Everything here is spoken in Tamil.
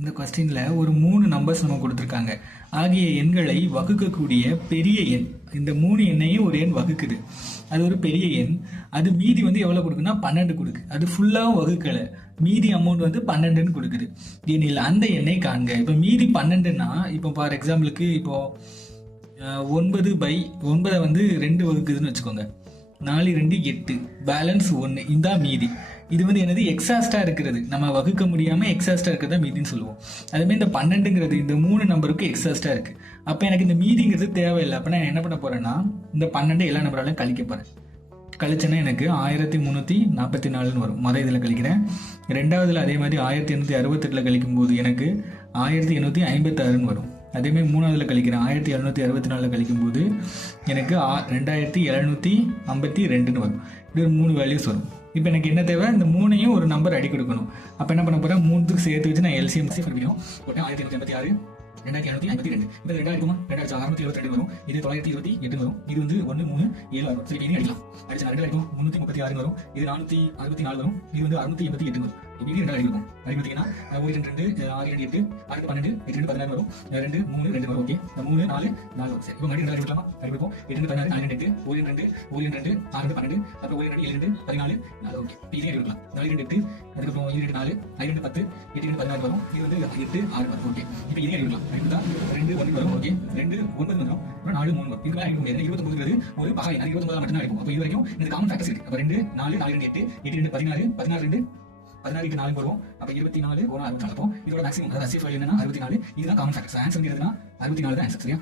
இந்த கொஸ்டின்ல ஒரு 3 நம்பர்ஸ் நம்ம கொடுத்துருக்காங்க. ஆகிய எண்களை வகுக்கக்கூடிய பெரிய எண், இந்த 3 எண்ணையும் ஒரு எண் வகுக்குது, அது ஒரு பெரிய எண். அது மீதி வந்து எவ்வளவு கொடுக்குன்னா 12 கொடுக்கு. அது ஃபுல்லாகவும் வகுக்கலை, மீதி அமௌண்ட் வந்து 12ன்னு கொடுக்குது. எனில் அந்த எண்ணை காண்க. இப்போ மீதி 12ன்னா, இப்போ ஃபார் எக்ஸாம்பிளுக்கு இப்போ 9/9 வந்து 2 வகுக்குதுன்னு வச்சுக்கோங்க. 4 2 8, பேலன்ஸ் 1, இந்த மீதி. இது வந்து என்னது, எக்ஸாஸ்டா இருக்கிறது, நம்ம வகுக்க முடியாம எக்ஸாஸ்டா இருக்கிறதா மீதின்னு சொல்லுவோம். அதுமாதிரி இந்த 12ங்கிறது இந்த 3 நம்பருக்கு எக்ஸாஸ்டா இருக்கு. அப்ப எனக்கு இந்த மீதிங்கிறது தேவையில்லை. அப்ப நான் என்ன பண்ண போறேன்னா, இந்த 12 எல்லா நம்பராலையும் கழிக்க போறேன். கழிச்சேன்னா எனக்கு 1344ன்னு வரும். இதில் கழிக்கிறேன். ரெண்டாவதுல அதே மாதிரி 1868 கழிக்கும் போது எனக்கு 1856ன்னு வரும். அதேமாதிரி மூணாவதுல கழிக்கிறேன். 1764 கழிக்கும் போது எனக்கு 2752ன்னு வரும். இது ஒரு 3 வேல்யூஸ் வரும். இப்போ எனக்கு என்ன தேவை, இந்த 3ஐயும் ஒரு நம்பர் அடி கொடுக்கணும். அப்போ என்ன பண்ண போகிறேன், 3க்கு சேர்த்து வச்சு நான் எல்சிஎம் படிக்கணும். போட்டேன் 1786, 2752. இப்போ 2 இருக்குமா, 2672 வரும். இது 928 வரும். இது வந்து 1 3 7 வரும். சரி, இனி அடிக்கலாம். அடிச்சு 2 இருக்கும் 336 வரும். இது 464 வரும். இது வந்து 688 வரும். இப்படி 2 அடிக்கும். அடிக்கிறீங்கன்னா 1 2 6 2 8 6 12 8 2 16 வரும். 2 3 2 வரும். ஓகே, 3 4 4 வரும். சரி, இப்போ மறுபடியும் 2 அடிக்கலாமா, அடிப்போம். 8 2 16 4 2 8 1 2 1 2 6 12, அப்புறம் 1 2 7 2 14 4. ஓகே, இதே எடுக்கலாம். 4 2 8, அதுக்கப்புறம் 2 4 5 2 10 8 2 16 வரும். இது வந்து 8 6 10. ஓகே, இப்போ இதே எடுக்கலாம். அடுத்ததா 2 1 வரும். ஓகே, 2 9 வரும். அப்புறம் 4 3 வரும். இதுக்கு மேலே அடிக்க முடியாது. 29ங்கிறது ஒரு பகை. 29 மட்டும் தான் அடிப்போம். அப்போ இது வரைக்கும் இந்த காமன் ஃபேக்டர்ஸ் இருக்கு. அப்போ 2 4 4 2 8 8 2 16 16 2 16க்கு 4 வருவோம். அப்போ 24 1 64. அப்போ இதோட மேக்ஸிமம், அதாவது HCF என்னன்னா 64. இதுதான் காமன் ஃபேக்டர்ஸ். ஆன்சர் எதுனா 64 தான் ஆன்சர். சரியா?